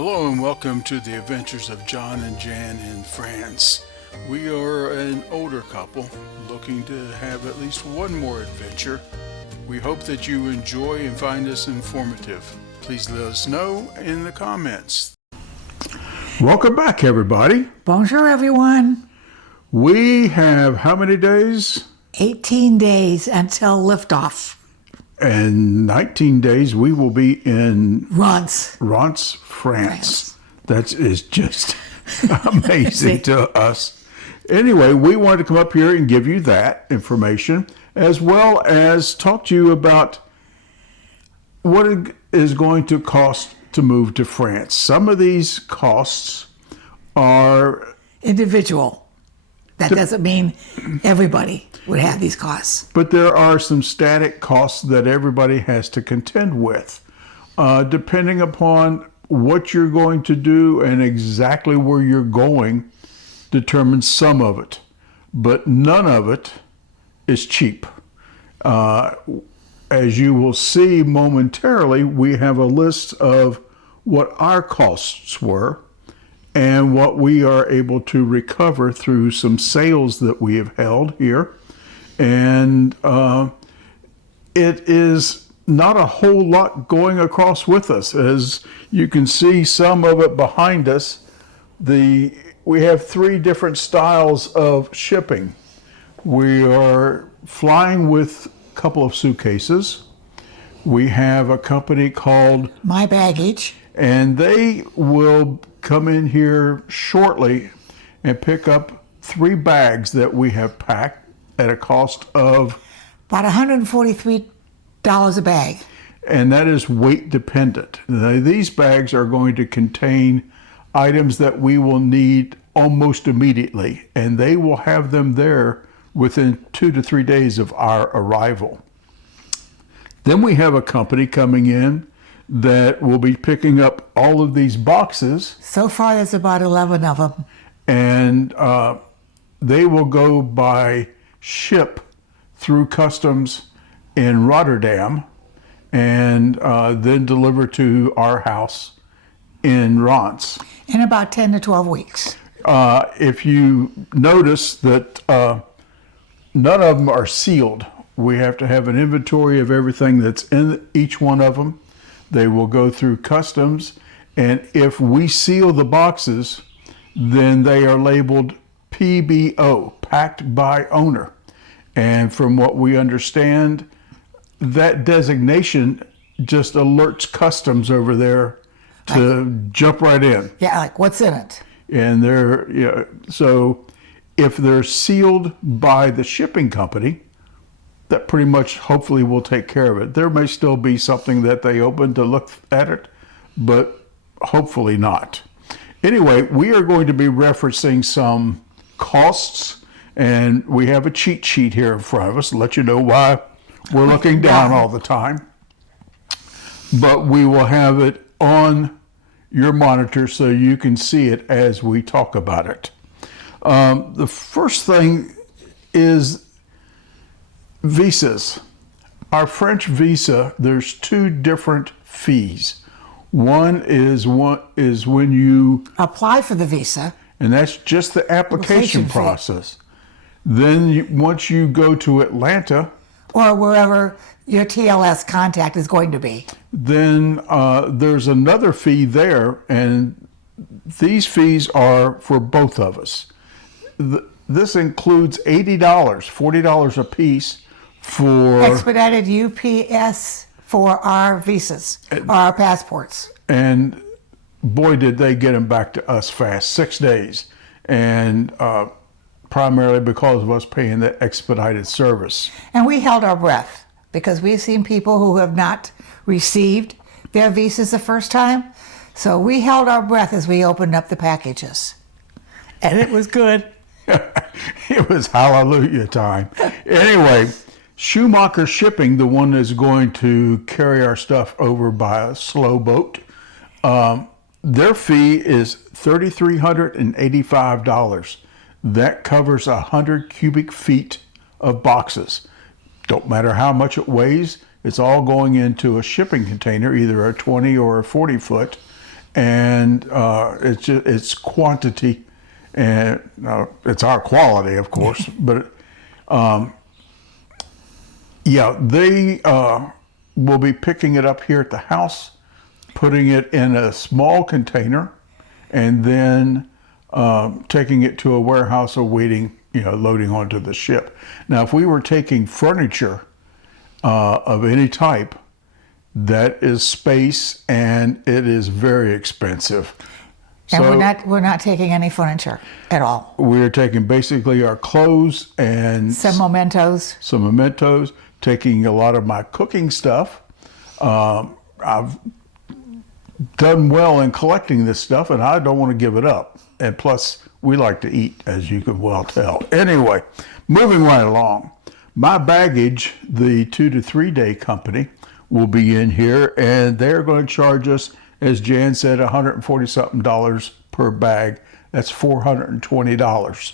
Hello and welcome to the adventures of John and Jan in France. We are an older couple looking to have at least one more adventure. We hope that you enjoy and find this informative. Please let us know in the comments. Welcome back, everybody. Bonjour, everyone. We have how many days? 18 days until liftoff. And 19 days we will be in Reims, France. That is just amazing to us. Anyway, we wanted to come up here and give you that information, as well as talk to you about what it is going to cost to move to France. Some of these costs are individual. That doesn't mean everybody would have these costs. But there are some static costs that everybody has to contend with. Depending upon what you're going to do and exactly where you're going determines some of it. But none of it is cheap. As you will see momentarily, we have a list of what our costs were and what we are able to recover through some sales that we have held here. And it is not a whole lot going across with us. As you can see some of it behind us, we have three different styles of shipping. We are flying with a couple of suitcases. We have a company called My Baggage, and they will come in here shortly and pick up 3 bags that we have packed at a cost of about $143 a bag. And that is weight dependent. Now, these bags are going to contain items that we will need almost immediately, and they will have them there within 2 to 3 days of our arrival. Then we have a company coming in that will be picking up all of these boxes. So far, there's about 11 of them. And they will go by ship through customs in Rotterdam and then deliver to our house in Reims. In about 10 to 12 weeks. If you notice that none of them are sealed, we have to have an inventory of everything that's in each one of them. They will go through customs, and if we seal the boxes, then they are labeled PBO, packed by owner. And from what we understand, that designation just alerts customs over there to jump right in. Yeah, like what's in it? And so if they're sealed by the shipping company, that pretty much hopefully will take care of it. There may still be something that they open to look at it, but hopefully not. Anyway, we are going to be referencing some costs, and we have a cheat sheet here in front of us to let you know why we're looking down all the time. But we will have it on your monitor so you can see it as we talk about it. The first thing is visas. Our French visa, there's 2 different fees. One is when you apply for the visa, and that's just the application process. Then once you go to Atlanta or wherever your TLS contact is going to be, then there's another fee there, and these fees are for both of us. This includes $80, $40 a piece for expedited UPS for our visas, or our passports. And boy, did they get them back to us fast, 6 days. And primarily because of us paying the expedited service. And we held our breath because we've seen people who have not received their visas the first time. So we held our breath as we opened up the packages. And it was good. It was hallelujah time. Anyway, Schumacher Shipping, the one that's going to carry our stuff over by a slow boat, their fee is $3,385. That covers 100 cubic feet of boxes. Don't matter how much it weighs, it's all going into a shipping container, either a 20 or a 40 foot, and it's quantity, and it's our quality, of course. But yeah, they will be picking it up here at the house, putting it in a small container, and then taking it to a warehouse awaiting, loading onto the ship. Now, if we were taking furniture of any type, that is space, and it is very expensive. And So we're not taking any furniture at all. we're taking basically our clothes and Some mementos. some mementos, taking a lot of my cooking stuff. I've done well in collecting this stuff, and I don't want to give it up. And plus, we like to eat, as you can well tell. Anyway, moving right along. My baggage, the 2 to 3 day company, will be in here, and they're going to charge us, as Jan said, $140 something per bag. That's $420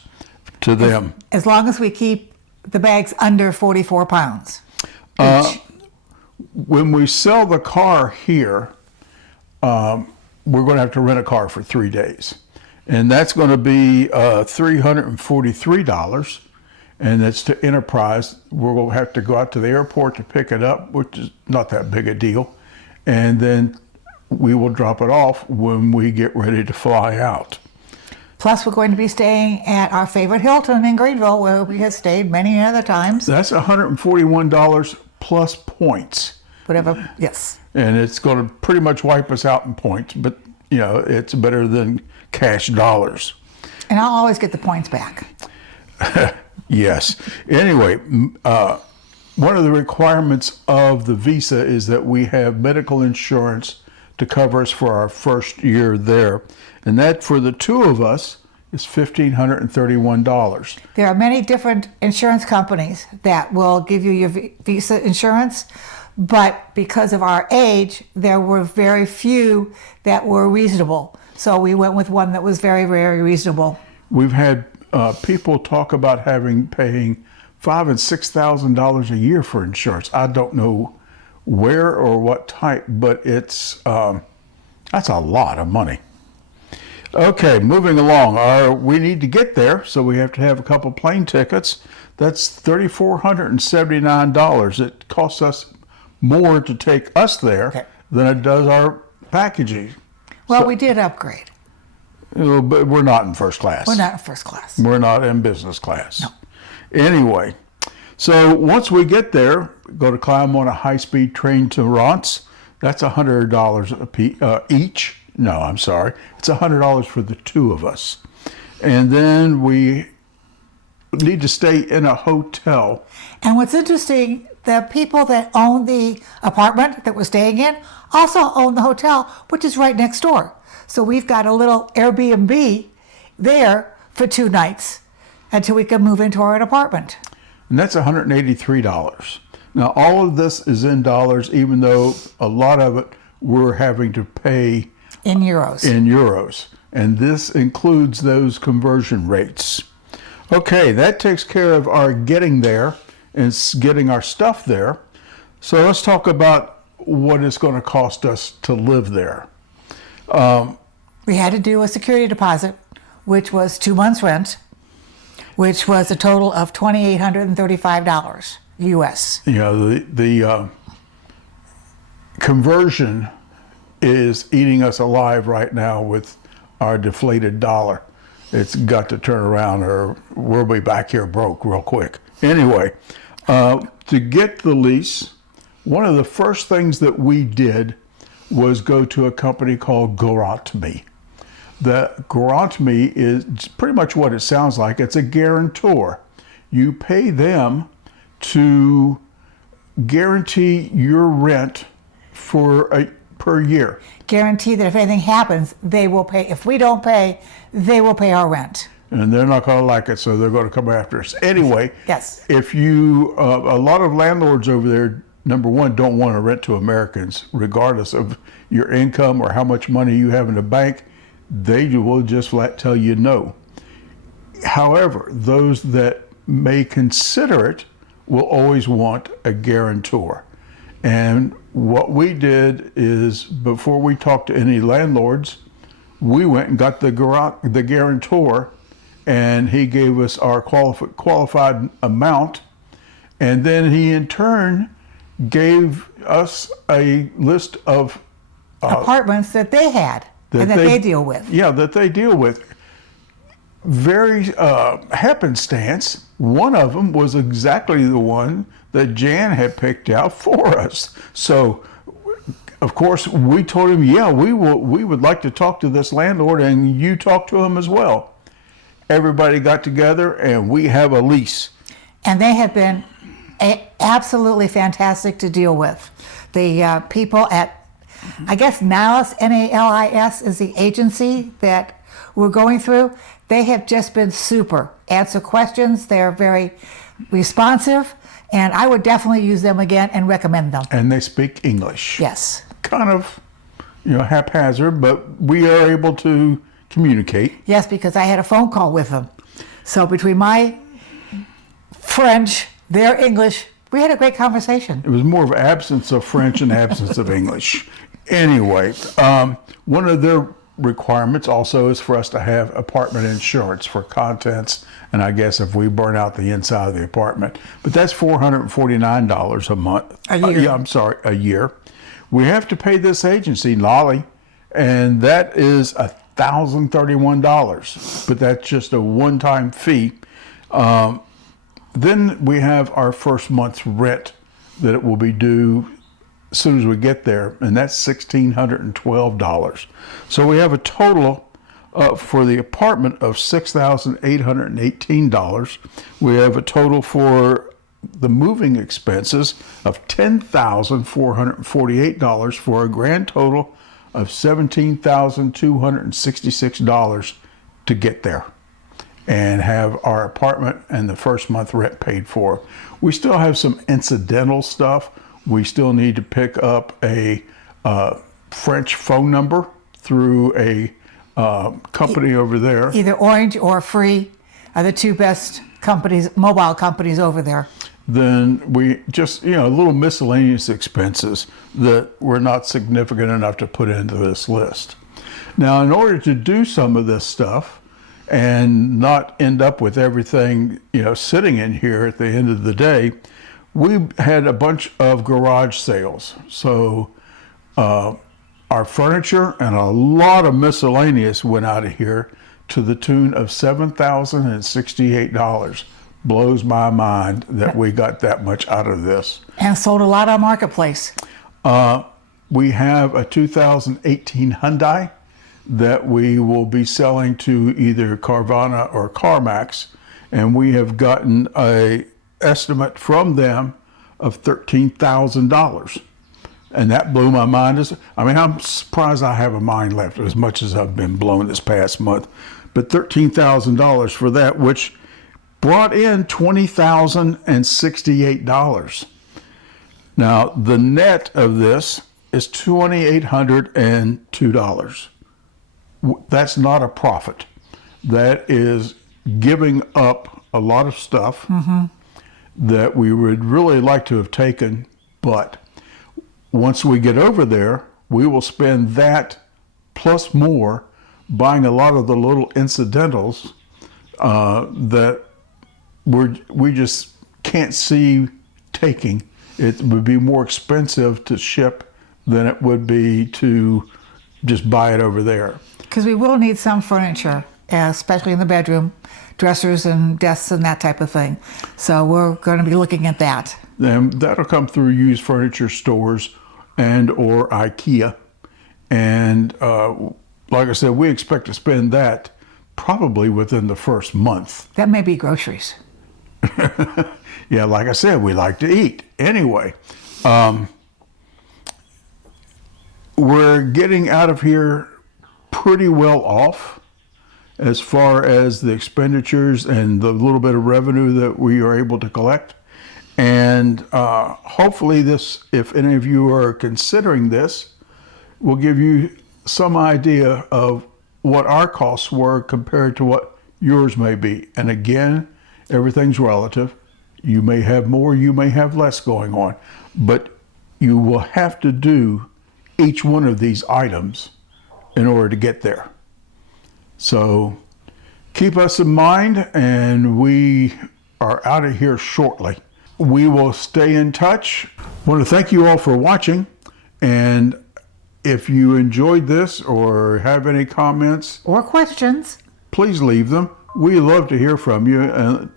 to them. As long as we keep the bags under 44 pounds. Each. When we sell the car here, we're going to have to rent a car for 3 days. And that's going to be $343. And that's to Enterprise. We're going to have to go out to the airport to pick it up, which is not that big a deal. And then we will drop it off when we get ready to fly out. Plus, we're going to be staying at our favorite Hilton in Greenville, where we have stayed many other times. That's $141 plus points. Whatever, yes. And it's going to pretty much wipe us out in points, but it's better than cash dollars. And I'll always get the points back. Yes. Anyway, one of the requirements of the visa is that we have medical insurance to cover us for our first year there. And that, for the two of us, is $1,531. There are many different insurance companies that will give you your visa insurance, but because of our age, there were very few that were reasonable. So we went with one that was very, very reasonable. We've had people talk about paying $5,000 and $6,000 a year for insurance. I don't know where or what type, but that's a lot of money. Okay, moving along. We need to get there, so we have to have a couple plane tickets. That's $3,479. It costs us more to take us there than it does our packaging. Well, we did upgrade. But we're not in first class. We're not in first class. We're not in business class. No. Anyway, so once we get there, go to climb on a high-speed train to Rance. That's $100 each. No, I'm sorry. It's $100 for the two of us. And then we need to stay in a hotel. And what's interesting, the people that own the apartment that we're staying in also own the hotel, which is right next door. So we've got a little Airbnb there for 2 nights until we can move into our apartment. And that's $183. Now, all of this is in dollars, even though a lot of it we're having to pay In euros. And this includes those conversion rates. Okay, that takes care of our getting there and getting our stuff there. So let's talk about what it's going to cost us to live there. We had to do a security deposit, which was 2 months' rent, which was a total of $2,835 US. The conversion is eating us alive right now with our deflated dollar. It's got to turn around or we'll be back here broke real quick. Anyway, to get the lease, one of the first things that we did was go to a company called GarantMe. The GarantMe is pretty much what it sounds like. It's a guarantor. You pay them to guarantee your rent per year. Guarantee that if anything happens, they will pay. If we don't pay, they will pay our rent. And they're not going to like it, so they're going to come after us. Anyway, Yes. If you, a lot of landlords over there, number one, don't want to rent to Americans, regardless of your income or how much money you have in the bank. They will just tell you no. However, those that may consider it will always want a guarantor. And what we did is, before we talked to any landlords, we went and got the guarantor, and he gave us our qualified amount, and then he in turn gave us a list of Apartments that they had and that they deal with. Yeah, that they deal with. Very happenstance, one of them was exactly the one that Jan had picked out for us. So, of course, we told him, yeah, we would like to talk to this landlord, and you talk to him as well. Everybody got together, and we have a lease. And they have been absolutely fantastic to deal with. The people at, I guess NALIS, N-A-L-I-S, is the agency that we're going through. They have just been super. Answer questions. They're very responsive, and I would definitely use them again and recommend them. And they speak English. Yes. Kind of, haphazard, but we are able to communicate. Yes, because I had a phone call with them. So between my French, their English, we had a great conversation. It was more of absence of French and absence of English. Anyway, one of their requirements also is for us to have apartment insurance for contents, and I guess if we burn out the inside of the apartment. But that's $449 a month. A year. A year. We have to pay this agency, Lolly, and that is $1,031, but that's just a one-time fee. Then we have our first month's rent that it will be due as soon as we get there, and that's $1,612. So we have a total for the apartment of $6,818. We have a total for the moving expenses of $10,448 for a grand total of $17,266 to get there and have our apartment and the first month rent paid for. We still have some incidental stuff. We still need to pick up a French phone number through a company over there. Either Orange or Free are the two best companies, mobile companies over there. Then we just, little miscellaneous expenses that were not significant enough to put into this list. Now, in order to do some of this stuff and not end up with everything, sitting in here at the end of the day, we had a bunch of garage sales. So our furniture and a lot of miscellaneous went out of here to the tune of $7,068. Blows my mind that we got that much out of this. And sold a lot on Marketplace. We have a 2018 Hyundai that we will be selling to either Carvana or CarMax, and we have gotten a estimate from them of $13,000. And that blew my mind. I'm surprised I have a mind left as much as I've been blown this past month. But $13,000 for that, which brought in $20,068. Now, the net of this is $2,802. That's not a profit. That is giving up a lot of stuff that we would really like to have taken, but once we get over there, we will spend that plus more buying a lot of the little incidentals that we just can't see taking. It would be more expensive to ship than it would be to just buy it over there. Because we will need some furniture, especially in the bedroom, dressers and desks and that type of thing. So we're going to be looking at that. And that'll come through used furniture stores and or IKEA. And like I said, we expect to spend that probably within the first month. That may be groceries. Yeah, like I said, we like to eat. Anyway, we're getting out of here pretty well off as far as the expenditures and the little bit of revenue that we are able to collect. And hopefully this, if any of you are considering this, will give you some idea of what our costs were compared to what yours may be. And again, everything's relative. You may have more, you may have less going on. But, you will have to do each one of these items in order to get there. So keep us in mind, and we are out of here shortly. We will stay in touch. I want to thank you all for watching, and if you enjoyed this or have any comments Or questions. please leave them. We love to hear from you and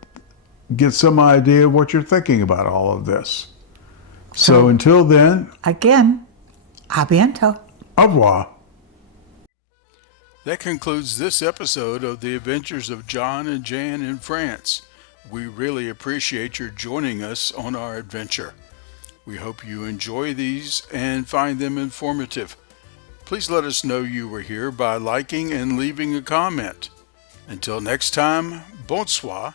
get some idea of what you're thinking about all of this. So until then, Again, a bientôt. au revoir. That concludes this episode of The Adventures of John and Jan in France. We really appreciate your joining us on our adventure. We hope you enjoy these and find them informative. Please let us know you were here by liking and leaving a comment. Until next time, bonsoir